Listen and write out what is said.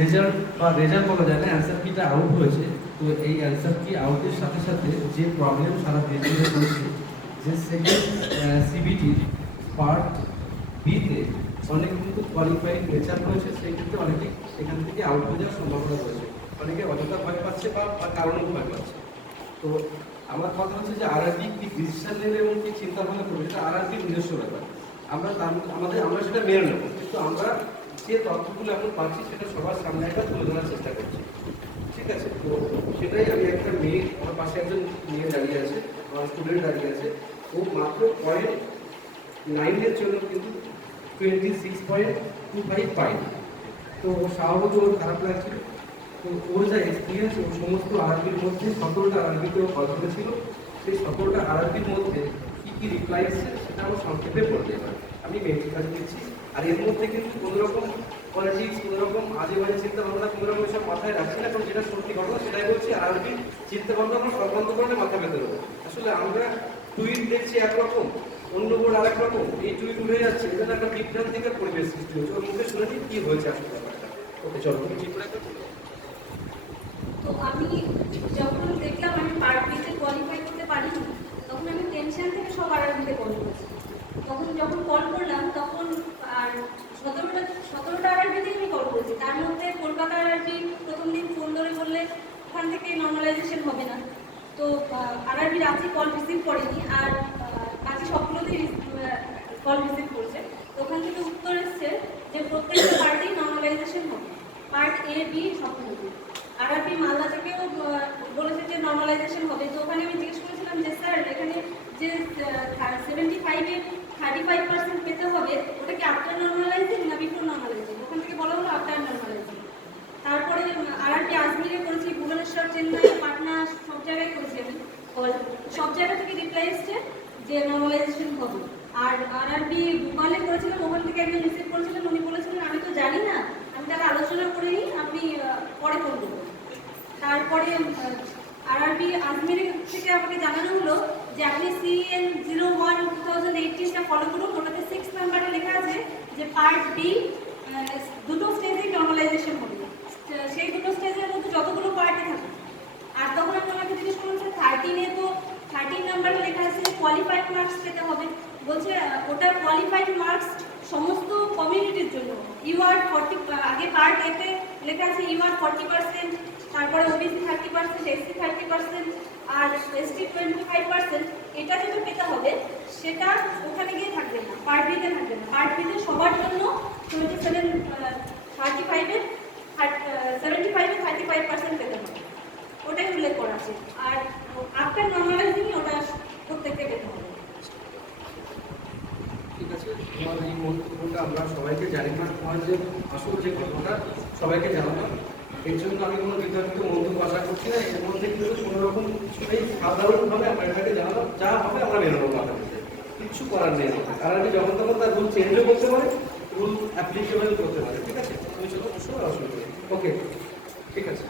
Result বা result বলা যায় না, অ্যান্সার কিটা আউট হয়েছে। তো এই অ্যান্সার কি আউটের সাথে সাথে যে প্রবলেম সারা পৃথিবীতে হয়েছে, যে সেকেন্ড সিবিটি পার্ট বিতে অনেক কিন্তু কোয়ালিফাইং রেজাল্ট হয়েছে, সেই ক্ষেত্রে অনেকেই সেখান থেকে আউট হয়ে যাওয়ার সম্ভাবনা রয়েছে। অনেকে অযথা ভয় পাচ্ছে বা কারণেও ভয় পাচ্ছে। তো আমার কথা হচ্ছে যে আরআরবি কি ডিসিশন নেবে এবং কি চিন্তা ভাবনা করবে, সেটা আরআরবির নিজস্ব ব্যাপার। আমরা সেটা মেনে নেব, কিন্তু আমরা যে তথ্যগুলো এখন পাচ্ছি সেটা সবার সামনে একটা তুলে ধরার চেষ্টা করছি। ঠিক আছে, তো সেটাই আমি একটা মেয়ে, আমার পাশে একজন মেয়ে দাঁড়িয়ে আছে, আমার স্টুডেন্ট দাঁড়িয়ে আছে, ও মাত্র 0.9 জন্য কিন্তু 26.25 পাই। তো স্বাভাবিক ওর খারাপ লাগছিল। তো ওর যা এক্সপিরিয়েন্স, ওর সমস্ত আরআরবির মধ্যে 17টা আরআরবিতে ও কল করেছিল, সেই 17টা আরআরবির মধ্যে কী কী রিপ্লাই এসেছে সেটা আমার সংক্ষেপে বলতে পারে। আমি মেয়েটির কাছে দিচ্ছি। আর এর মধ্যে কিন্তু কোনোরকম পলিটিক্স, কোনোরকম আজে বাজে চিন্তা ভাবনা, কোনোরকম এসব মাথায় রাখছি না। কারণ যেটা সত্যি ঘটনা সেটাই বলছি। আরআরবি চিন্তা ভাবনা আমরা সর্বান্ত করলে মাথা পেতে দেবো। আসলে আমরা টুইট দেখছি একরকম, অন্য বোর্ড আরেক রকম, এই টুইট উঠে যাচ্ছে, এজন্য একটা বিভ্রান্তিকর পরিবেশ সৃষ্টি হচ্ছে। ওর মুখে শুনে নিই কী হয়েছে আসলে ব্যাপারটা। ওকে, চলো তুমি ঠিক করে। তো আমি যখন দেখলাম আমি পার্ট বিতে কোয়ালিফাই করতে পারিনি, তখন আমি টেনশন থেকে সব আরআরবিতে কল করেছি। তখন যখন কল করলাম তখন আর 17টা আরআরবিতে আমি কল করেছি। তার মধ্যে কলকাতা আরআরবি প্রথম দিন ফোন ধরে বললে ওখান থেকে নর্মালাইজেশন হবে না। তো আরআরবি রাঁচি কল রিসিভ করেনি, আর বাকি সবগুলোতেই কল রিসিভ করছে। তো ওখান থেকে উত্তর এসছে যে প্রত্যেকটা পার্টেই নর্মালাইজেশন হবে, পার্ট এ বি সবগুলোতে। আরআরবি মালদা থেকেও বলেছে যে নর্মালাইজেশন হবে। তো ওখানে আমি জিজ্ঞেস করেছিলাম যে স্যার, এখানে যে 75-এ 35% পেতে হবে, ওটা কি আফটার নর্মালাইজিং না বিফোর নর্মালাইজিং? ওখান থেকে বলা হলো আফটার নর্মালাইজিং। তারপরে আরআরবি আজমিরে করেছি, ভুবনেশ্বর, চেন্নাই, পাটনা, সব জায়গায় করেছি আমি। সব জায়গা থেকে রিপ্লাই এসছে যে নর্মালাইজেশন হবে। আর আরআরবি ভোপালে করেছিলাম, ওখান থেকে একজন রিসিভ করেছিলেন, উনি বলেছিলেন আমি তো জানি না, আমি তারা আলোচনা করে নিই, আপনি পরে ফোন করবো। তারপরে আরআরবি আজমির থেকে আমাকে জানানো হলো যে আপনি CN01-2018টা ফলো করুন, ওটাতে 6 নাম্বারে লেখা আছে যে পার্ট বি দুটো স্টেজেই নর্মালাইজেশন হবে, সেই দুটো স্টেজের মধ্যে যতগুলো পার্টে থাকে। আর তখন আমি আমাকে জিজ্ঞেস করলাম যে 13-এ তো 13 নাম্বারে লেখা আছে যে কোয়ালিফাইড মার্কস পেতে হবে। বলছে ওটা কোয়ালিফাইড মার্কস সমস্ত কমিউনিটির জন্য। ইউআর 40, আগে পার্ট এতে লেখা আছে ইউআর 40%, তারপরে ওবিসি 30%, এসসি 30%, আর এসটি 25%। এটা যেটা পেতে হবে সেটা ওখানে গিয়ে থাকবে না, পার্ট বিতে থাকবে না। পার্ট বিতে সবার জন্য 75-এ 35% পেতে হবে, ওটাই উল্লেখ করা আছে। আর আফটার নর্মালাইজিং ওটা প্রত্যেককে পেতে হবে। ঠিক আছে, তোমার এই মন্তব্যটা আমরা সবাইকে জানি না, তোমার যে আসল যে ঘটনাটা সবাইকে জানালাম। এর জন্য আমি কোনো বিতর্কিত মন্তব্য আশা করছি না। এর মধ্যে কিন্তু কোনো রকম কিছুটাই সাধারণভাবে আমরা এটাকে জানালাম, যা হবে আমরা মেনে নেবো। কিচ্ছু করার নেই। আর আমি যখন তখন তার রুল চেঞ্জও করতে পারে, রুল অ্যাপ্লিকেবল করতে পারে। ঠিক আছে, তুমি চলো, অবশ্যই অসুবিধা নেই। ওকে, ঠিক আছে।